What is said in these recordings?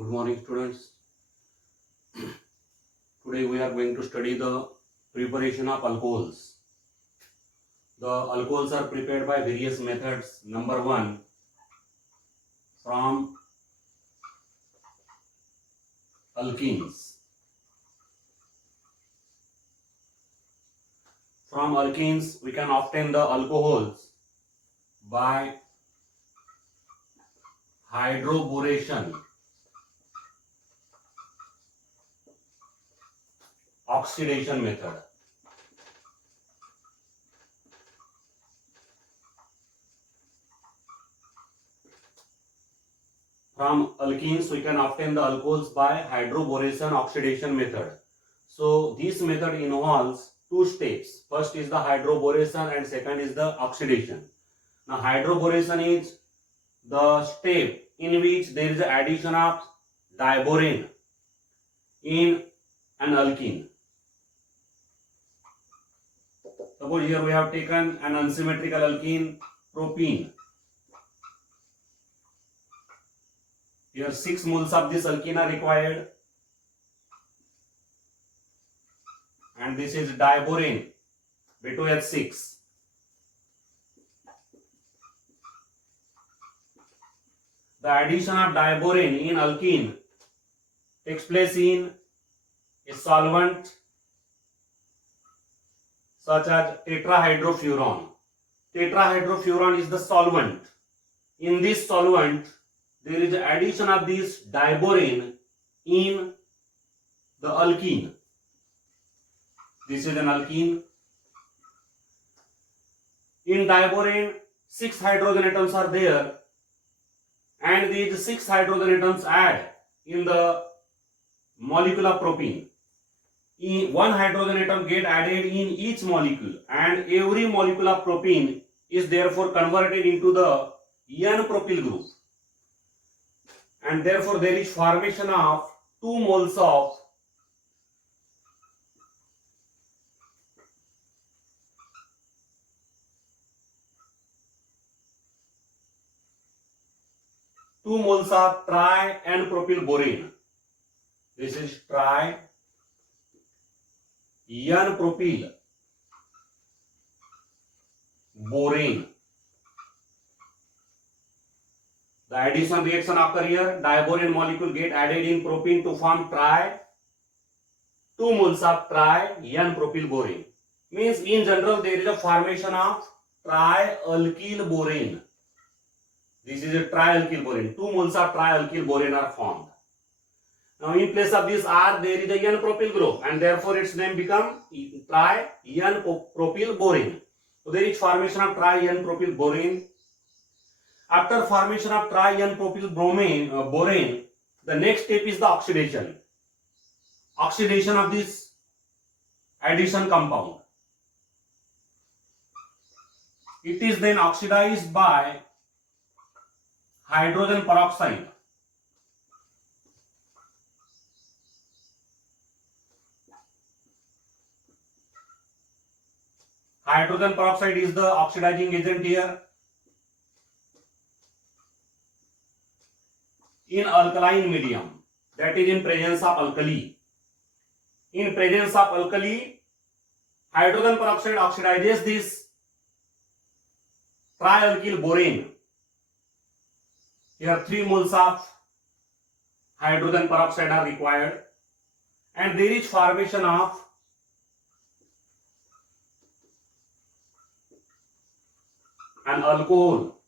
Good morning, students. Today we are going to study the preparation of alcohols. The alcohols are prepared by various methods. Number one, from alkenes. From alkenes, we can obtain the alcohols by hydroboration, oxidation method. From alkenes, we can obtain the alcohols by hydroboration oxidation method. So this method involves two steps. First is the hydroboration and second is the oxidation. Now hydroboration is the step in which there is the addition of diborane in an alkene. Suppose here we have taken an unsymmetrical alkene, propene. Here 6 moles of this alkene are required, and this is diborane, B2H6. The addition of diborane in alkene takes place in a solvent such as tetrahydrofuran. Tetrahydrofuran is the solvent. In this solvent, there is addition of this diborane in the alkene. This is an alkene. In diborane, 6 hydrogen atoms are there, and these 6 hydrogen atoms add in the molecule of propene. One hydrogen atom get added in each molecule, and every molecule of propene is therefore converted into the N-propyl group, and therefore there is formation of 2 moles of tri-N-propyl borane. This is tri-N-propyl borane. The addition reaction occur here. Diborane molecule get added in propene to form 2 moles of tri-N-propyl borane. Means in general there is a formation of trialkyl borane. This is a trialkyl borane. 2 moles of trialkyl borane are formed. Now in place of this R there is a N-propyl group, and therefore its name become tri-N-propyl borane. So there is formation of tri-N-propyl borane. After formation of tri-N-propyl borane, the next step is the oxidation. Oxidation of this addition compound. It is then oxidized by hydrogen peroxide. Hydrogen peroxide is the oxidizing agent here. In alkaline medium, that is in presence of alkali. In presence of alkali, hydrogen peroxide oxidizes this trialkyl borane. Here 3 moles of hydrogen peroxide are required, and there is formation of an alcohol.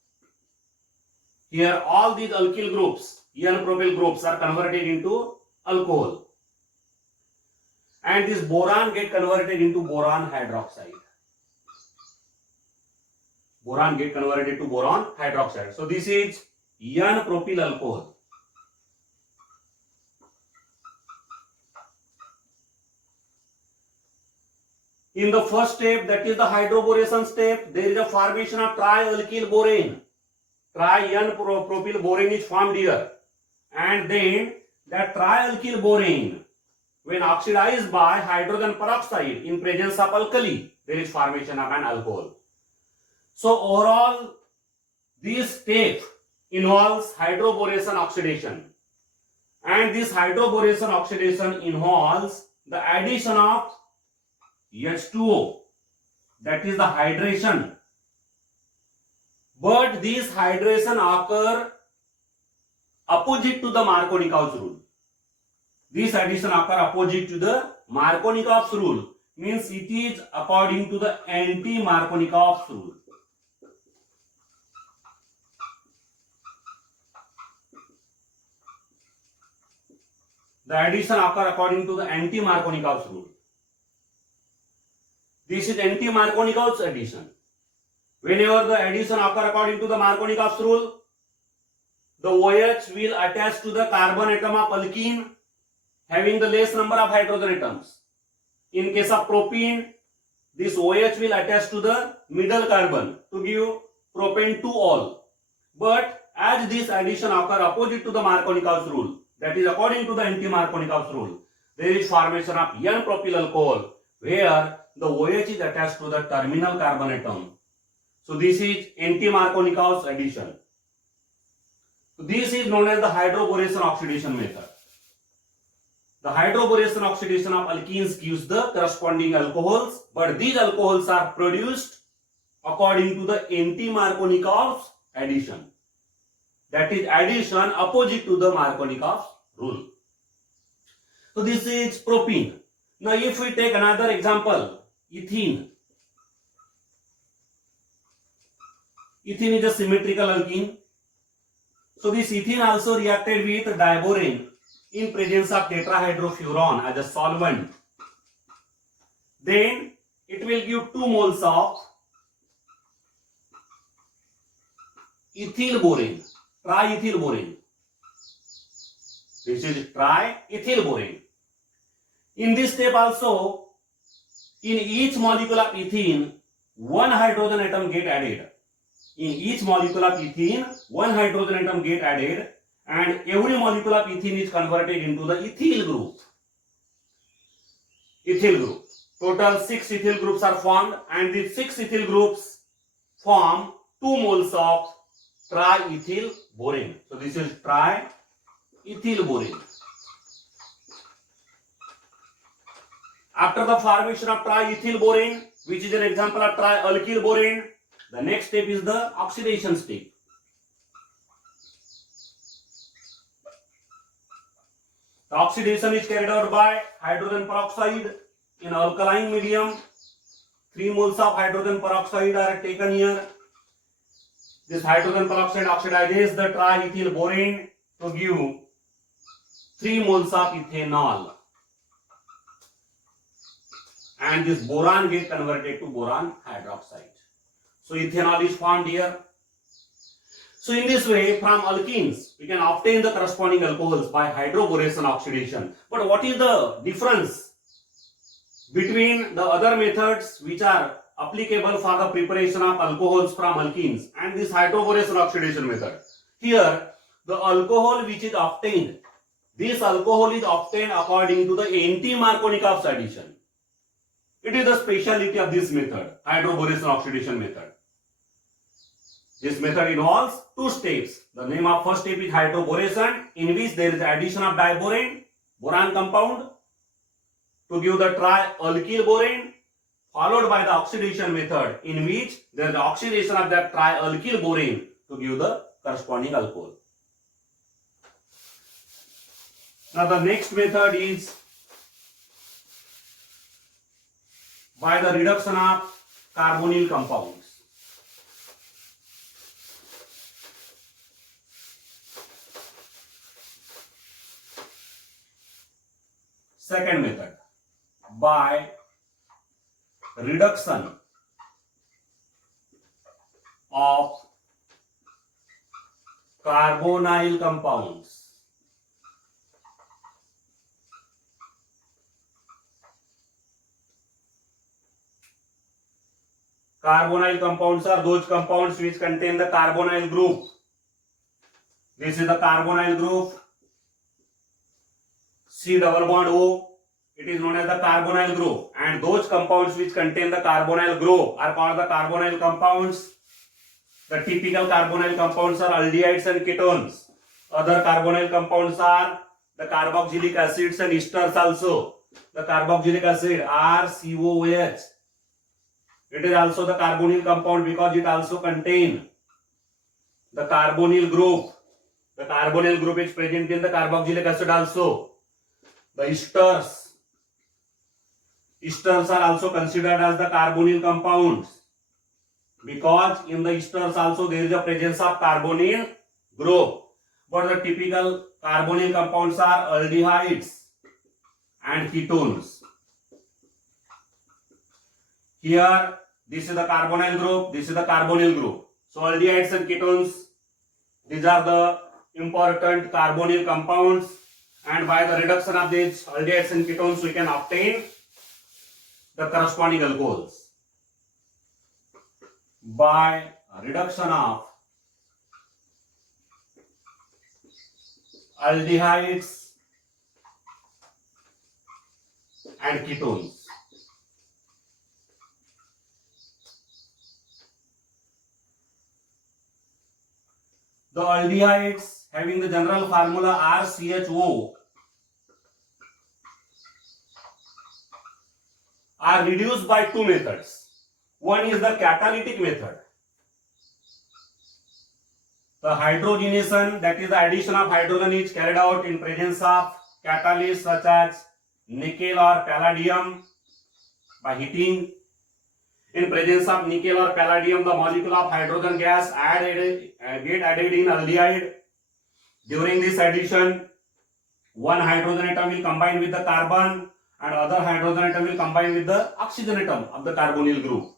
Here all these alkyl groups, N-propyl groups, are converted into alcohol, and this boron get converted into boron hydroxide. Boron get converted to boron hydroxide. So this is N-propyl alcohol. In the first step, that is the hydroboration step, there is a formation of trialkyl borane. Tri-N-propyl borane is formed here, and then that trialkyl borane, when oxidized by hydrogen peroxide in presence of alkali, there is formation of an alcohol. So overall, this step involves hydroboration oxidation, And this hydroboration oxidation involves the addition of H2O, that is the hydration. But this hydration occur opposite to the Markovnikov's rule. This addition occur opposite to the Markovnikov's rule, means it is according to the anti-Markovnikov's rule. The addition occur according to the anti-Markovnikov's rule. This is anti-Markovnikov's addition. Whenever the addition occur according to the Markovnikov's rule, the OH will attach to the carbon atom of alkene having the less number of hydrogen atoms. In case of propene, this OH will attach to the middle carbon to give propane 2-ol. But as this addition occur opposite to the Markovnikov's rule, that is according to the anti-Markovnikov's rule, there is formation of N-propyl alcohol where the OH is attached to the terminal carbon atom. So this is anti-Markovnikov's addition. So this is known as the hydroboration oxidation method. The hydroboration oxidation of alkenes gives the corresponding alcohols, but these alcohols are produced according to the anti-Markovnikov's addition. That is addition opposite to the Markovnikov's rule. So this is propene. Now if we take another example, ethene. Ethene is a symmetrical alkene. So this ethene also reacted with diborane in presence of tetrahydrofuran as a solvent. Then it will give 2 moles of ethylborane, triethylborane. This is triethylborane. In this step also, in each molecule of ethene, 1 hydrogen atom get added. In each molecule of ethene, 1 hydrogen atom get added, and every molecule of ethene is converted into the ethyl group. Ethyl group. Total 6 ethyl groups are formed, and these 6 ethyl groups form 2 moles of triethylborane. So this is triethylborane. After the formation of triethylborane, which is an example of trialkylborane, the next step is the oxidation step. The oxidation is carried out by hydrogen peroxide in alkaline medium. 3 moles of hydrogen peroxide are taken here. This hydrogen peroxide oxidizes the triethylborane to give 3 moles of ethanol. And this boron gets converted to boron hydroxide. So ethanol is formed here. So in this way, from alkenes, we can obtain the corresponding alcohols by hydroboration oxidation. But what is the difference between the other methods which are applicable for the preparation of alcohols from alkenes and this hydroboration oxidation method? Here, the alcohol which is obtained, this alcohol is obtained according to the anti-Markovnikov's addition. It is the speciality of this method, hydroboration oxidation method. This method involves 2 steps. The name of first step is hydroboration, in which there is addition of diborane, boron compound, to give the trialkylborane, followed by the oxidation method, in which there is the oxidation of that trialkylborane to give the corresponding alcohol. Now the next method is by the reduction of carbonyl compounds. Second method, by reduction of carbonyl compounds. Carbonyl compounds are those compounds which contain the carbonyl group. This is the carbonyl group, C double bond O. It is known as the carbonyl group, and those compounds which contain the carbonyl group are called the carbonyl compounds. The typical carbonyl compounds are aldehydes and ketones. Other carbonyl compounds are the carboxylic acids and esters also. The carboxylic acid RCOOH. It is also the carbonyl compound because it also contains the carbonyl group. The carbonyl group is present in the carboxylic acid also. The esters. Esters are also considered as the carbonyl compounds because in the esters also there is a presence of carbonyl group. But the typical carbonyl compounds are aldehydes and ketones. Here, this is the carbonyl group, this is the carbonyl group. So aldehydes and ketones, these are the important carbonyl compounds, and by the reduction of these aldehydes and ketones we can obtain the corresponding alcohols. By reduction of aldehydes and ketones. The aldehydes having the general formula RCHO are reduced by two methods. One is the catalytic method. The hydrogenation, that is the addition of hydrogen, is carried out in presence of catalysts such as nickel or palladium by heating. In presence of nickel or palladium, the molecule of hydrogen gas get added in aldehyde. During this addition, one hydrogen atom will combine with the carbon and other hydrogen atom will combine with the oxygen atom of the carbonyl group.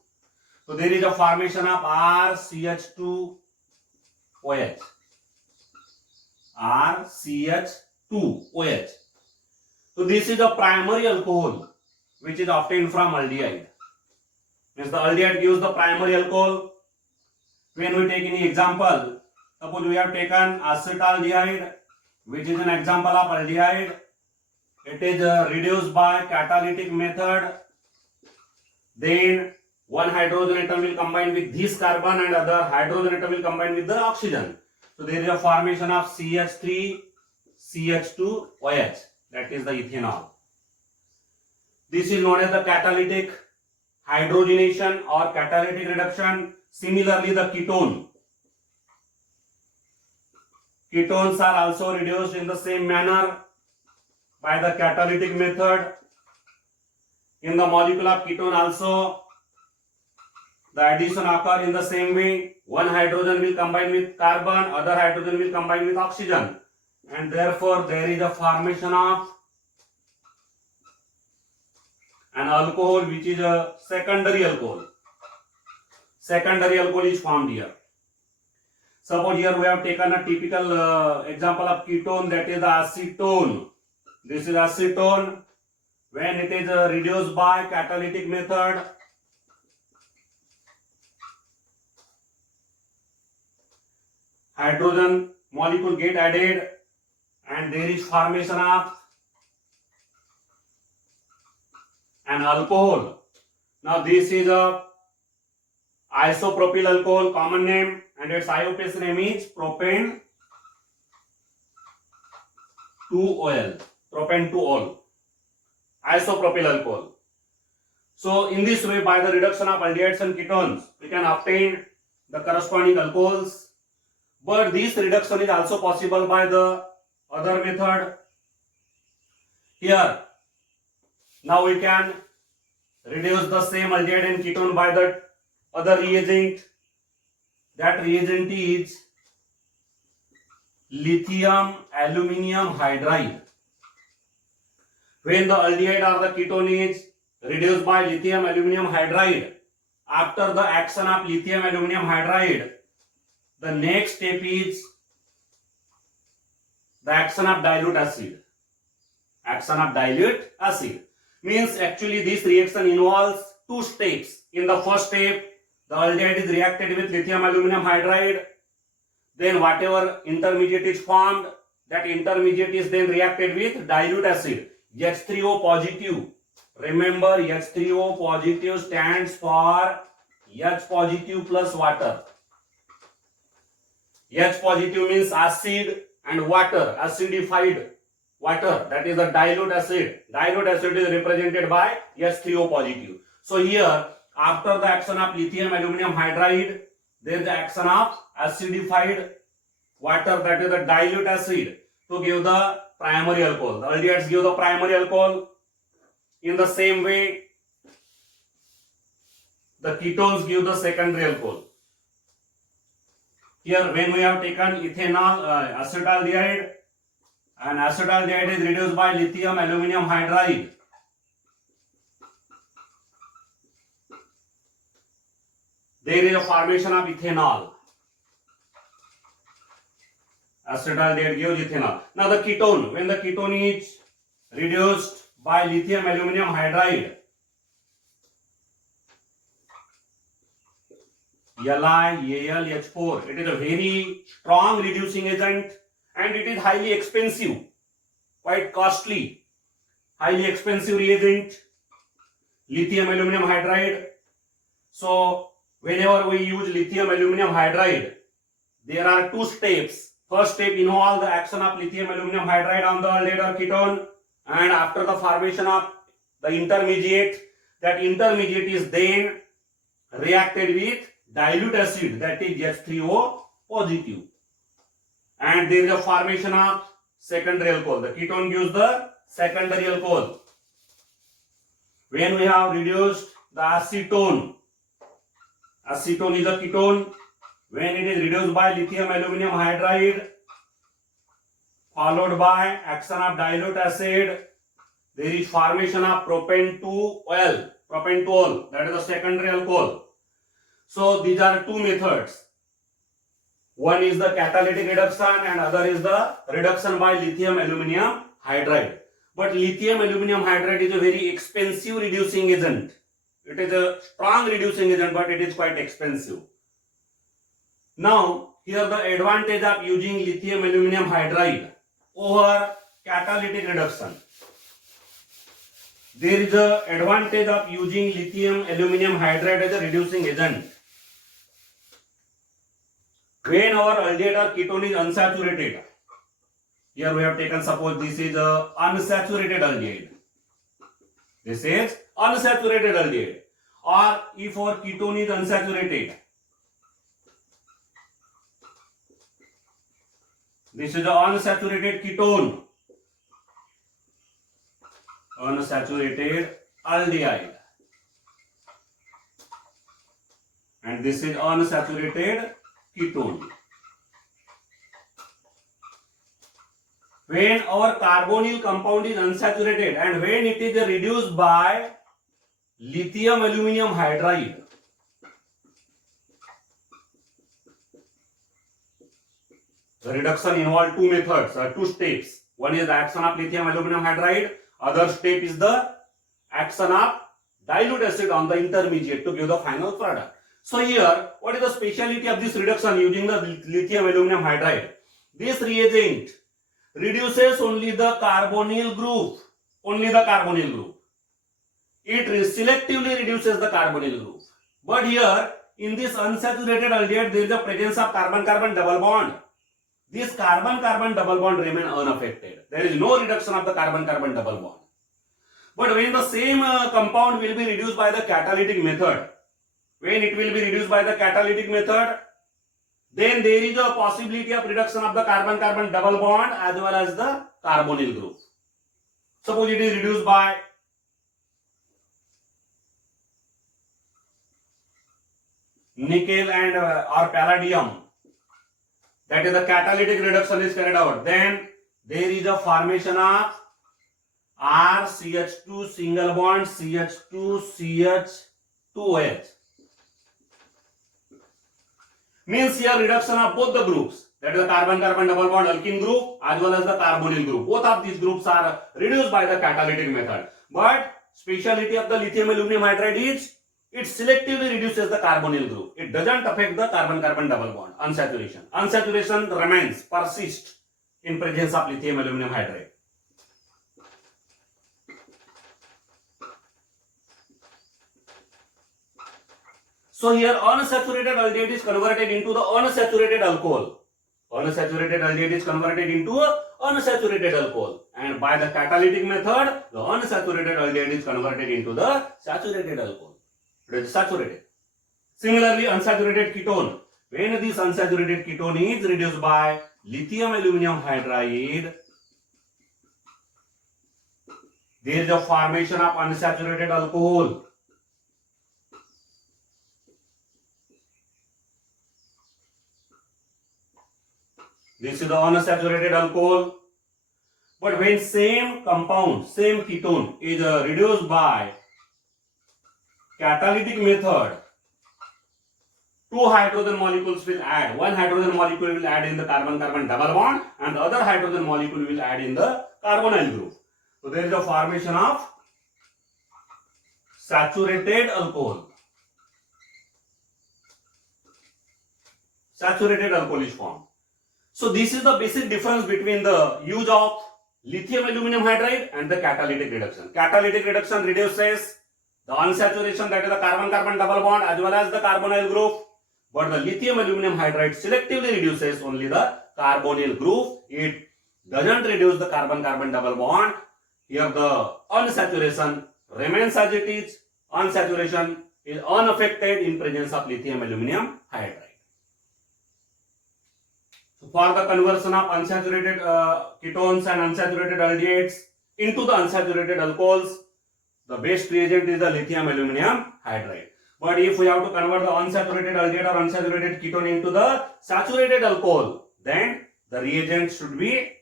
So there is a formation of RCH2OH. RCH2OH. So this is a primary alcohol which is obtained from aldehyde. Means the aldehyde gives the primary alcohol. When we take any example, suppose we have taken acetaldehyde, which is an example of aldehyde. It is reduced by catalytic method. Then one hydrogen atom will combine with this carbon and other hydrogen atom will combine with the oxygen. So there is a formation of CH3, CH2OH. That is the ethanol. This is known as the catalytic hydrogenation or catalytic reduction. Similarly, the ketone. Ketones are also reduced in the same manner by the catalytic method. In the molecule of ketone also, the addition occurs in the same way. One hydrogen will combine with carbon, other hydrogen will combine with oxygen, and therefore there is a formation of an alcohol which is a secondary alcohol. Secondary alcohol is formed here. Suppose here we have taken a typical example of ketone, that is the acetone. This is acetone. When it is reduced by catalytic method, hydrogen molecule get added and there is formation of an alcohol. Now this is a isopropyl alcohol, common name, and its IUPAC name is propane 2-OL. Propane 2-OL. Isopropyl alcohol. So in this way, by the reduction of aldehydes and ketones, we can obtain the corresponding alcohols. But this reduction is also possible by the other method. Here, now we can reduce the same aldehyde and ketone by the other reagent. That reagent is lithium aluminium hydride. When the aldehyde or the ketone is reduced by lithium aluminium hydride, after the action of lithium aluminium hydride, the next step is the action of dilute acid. Action of dilute acid means actually this reaction involves two steps. In the first step, the aldehyde is reacted with lithium aluminum hydride. Then whatever intermediate is formed, that intermediate is then reacted with dilute acid, H3O positive. Remember, H3O positive stands for H positive plus water. H positive means acid and water, acidified water, that is the dilute acid. Dilute acid is represented by H3O positive. So here, after the action of lithium aluminum hydride, there is the action of acidified water, that is the dilute acid, to give the primary alcohol. The aldehydes give the primary alcohol. In the same way, the ketones give the secondary alcohol. Here, when we have taken ethanol, acetaldehyde, and acetaldehyde is reduced by lithium aluminum hydride. There is a formation of ethanol. Acetaldehyde gives ethanol. Now the ketone, when the ketone is reduced by lithium aluminum hydride, LiAlH4, it is a very strong reducing agent and it is highly expensive, quite costly, highly expensive reagent, lithium aluminum hydride. So whenever we use lithium aluminum hydride, there are two steps. First step involves the action of lithium aluminum hydride on the aldehyde or ketone, and after the formation of the intermediate, that intermediate is then reacted with dilute acid, that is H3O positive, and there is a formation of secondary alcohol. The ketone gives the secondary alcohol. When we have reduced the acetone, acetone is a ketone. When it is reduced by lithium aluminum hydride, followed by action of dilute acid, there is formation of propanetol, propanetol, that is the secondary alcohol. So these are two methods. One is the catalytic reduction and other is the reduction by lithium aluminum hydride. But lithium aluminum hydride is a very expensive reducing agent. It is a strong reducing agent, but it is quite expensive. Now, here the advantage of using lithium aluminum hydride over catalytic reduction. There is an advantage of using lithium aluminum hydride as a reducing agent. When our aldehyde or ketone is unsaturated, here we have taken, suppose this is a unsaturated aldehyde. This is unsaturated aldehyde. Or if our ketone is unsaturated, this is the unsaturated ketone, unsaturated aldehyde, and this is unsaturated ketone. When our carbonyl compound is unsaturated and when it is reduced by lithium aluminum hydride, the reduction involves two methods or two steps. One is the action of lithium aluminum hydride, other step is the action of dilute acid on the intermediate to give the final product. So here, what is the speciality of this reduction using the lithium aluminum hydride? This reagent reduces only the carbonyl group, only the carbonyl group. It selectively reduces the carbonyl group. But here, in this unsaturated aldehyde, there is a presence of carbon-carbon double bond. This carbon-carbon double bond remain unaffected. There is no reduction of the carbon-carbon double bond. But when the same compound will be reduced by the catalytic method, when it will be reduced by the catalytic method, then there is a possibility of reduction of the carbon-carbon double bond as well as the carbonyl group. Suppose it is reduced by nickel and or palladium, that is the catalytic reduction is carried out, then there is a formation of RCH2 single bond CH2 CH2OH. Means here reduction of both the groups, that is the carbon-carbon double bond alkene group as well as the carbonyl group. Both of these groups are reduced by the catalytic method. But speciality of the lithium aluminum hydride is it selectively reduces the carbonyl group. It doesn't affect the carbon-carbon double bond, unsaturation. Unsaturation remains, persists in presence of lithium aluminum hydride. So here unsaturated aldehyde is converted into the unsaturated alcohol. unsaturated aldehyde is converted into a unsaturated alcohol, and by the catalytic method, the unsaturated aldehyde is converted into the saturated alcohol. It is saturated. Similarly, unsaturated ketone. When this unsaturated ketone is reduced by lithium aluminum hydride, there is a formation of unsaturated alcohol. This is the unsaturated alcohol. But when same compound, same ketone is reduced by catalytic method, two hydrogen molecules will add. One hydrogen molecule will add in the carbon-carbon double bond, and the other hydrogen molecule will add in the carbonyl group. So there is a formation of saturated alcohol. Saturated alcohol is formed. So this is the basic difference between the use of lithium aluminum hydride and the catalytic reduction. Catalytic reduction reduces the unsaturation, that is the carbon-carbon double bond as well as the carbonyl group. But the lithium aluminum hydride selectively reduces only the carbonyl group. It doesn't reduce the carbon-carbon double bond. Here the unsaturation remains as it is. Unsaturation is unaffected in presence of lithium aluminum hydride. So for the conversion of unsaturated ketones and unsaturated aldehydes into the unsaturated alcohols, the best reagent is the lithium aluminum hydride. But if we have to convert the unsaturated aldehyde or unsaturated ketone into the saturated alcohol, then the reagent should be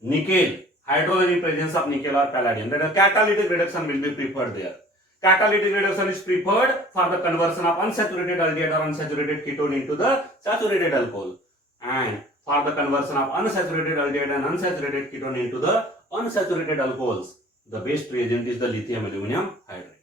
nickel, hydrogen in presence of nickel or palladium. That is, catalytic reduction will be preferred there. Catalytic reduction is preferred for the conversion of unsaturated aldehyde or unsaturated ketone into the saturated alcohol. And for the conversion of unsaturated aldehyde and unsaturated ketone into the unsaturated alcohols, the best reagent is the lithium aluminum hydride.